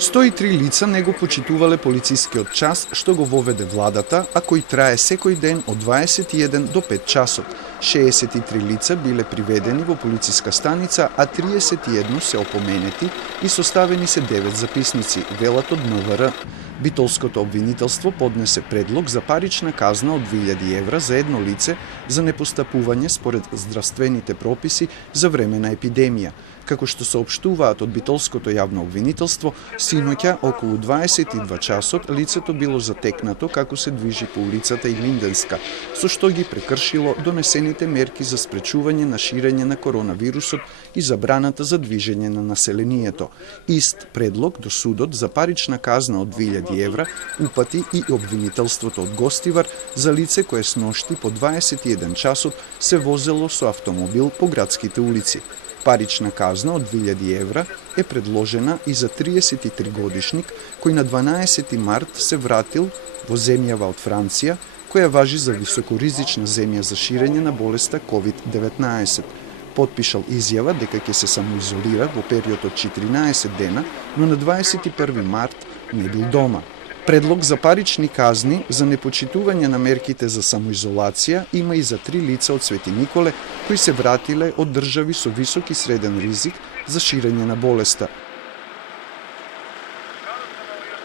103 лица не го почитувале полицискиот час што го воведе владата, а кој трае секој ден од 21 до 5 часот. 63 лица биле приведени во полициска станица, а 31 се опоменети и составени се 9 записници, велат од МВР. Битолското обвинителство поднесе предлог за парична казна од 2000 евра за едно лице за непостапување според здравствените прописи за време на епидемија. Како што соопштуваат од Битолското јавно обвинителство, синоќа околу 22 часот лицето било затекнато како се движи по улицата Илинденска, со што ги прекршило донесените мерки за спречување на ширење на коронавирусот и забраната за движење на населението. Ист предлог до судот за парична казна од 2000 евра упати и обвинителството од Гостивар за лице кое сношти по 21 часот се возело со автомобил по градските улици. Парична казна од 2000 евра е предложена и за 33 годишник кој на 12 март се вратил во земјава од Франција, која важи за високоризична земја за ширење на болеста COVID-19. Потпишал изјава дека ќе се самоизолира во период од 14 дена, но на 21 март не бил дома. Предлог за парични казни за непочитување на мерките за самоизолација има и за 3 лица од Свети Николе кои се вратиле од држави со висок и среден ризик за ширење на болеста.